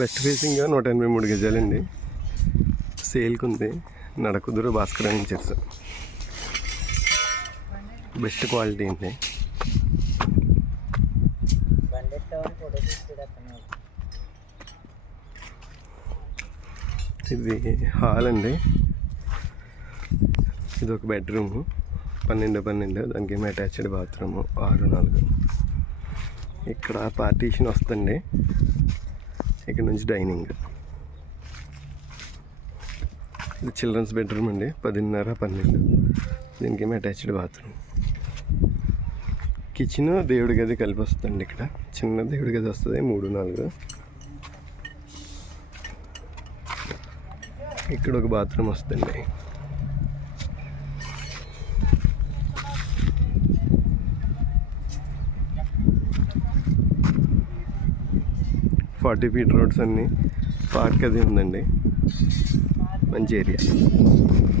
West ఫేసింగ్గా 183 గజాలండి. సేల్కి ఉంది. Nadakuduru Bhaskar ventures. Best quality అండి. ఇది హాల్ అండి. ఇది ఒక బెడ్రూము 12 దానికి ఏమో అటాచ్డ్ బాత్రూము 6-4. ఇక్కడ పార్టీషన్ వస్తుంది. ఇక్కడ నుంచి డైనింగ్. ఇది చిల్డ్రన్స్ బెడ్రూమ్ అండి 10:30-12. దీనికి ఏమో అటాచ్డ్ బాత్రూమ్. కిచెన్ దేవుడి గది కలిపి వస్తుందండి. ఇక్కడ చిన్న దేవుడి గది వస్తుంది 3-4. ఇక్కడ ఒక బాత్రూమ్ వస్తుంది. $40 feet రోడ్స్ అన్నీ. పార్క్ అది ఉందండి. మంచి ఏరియా.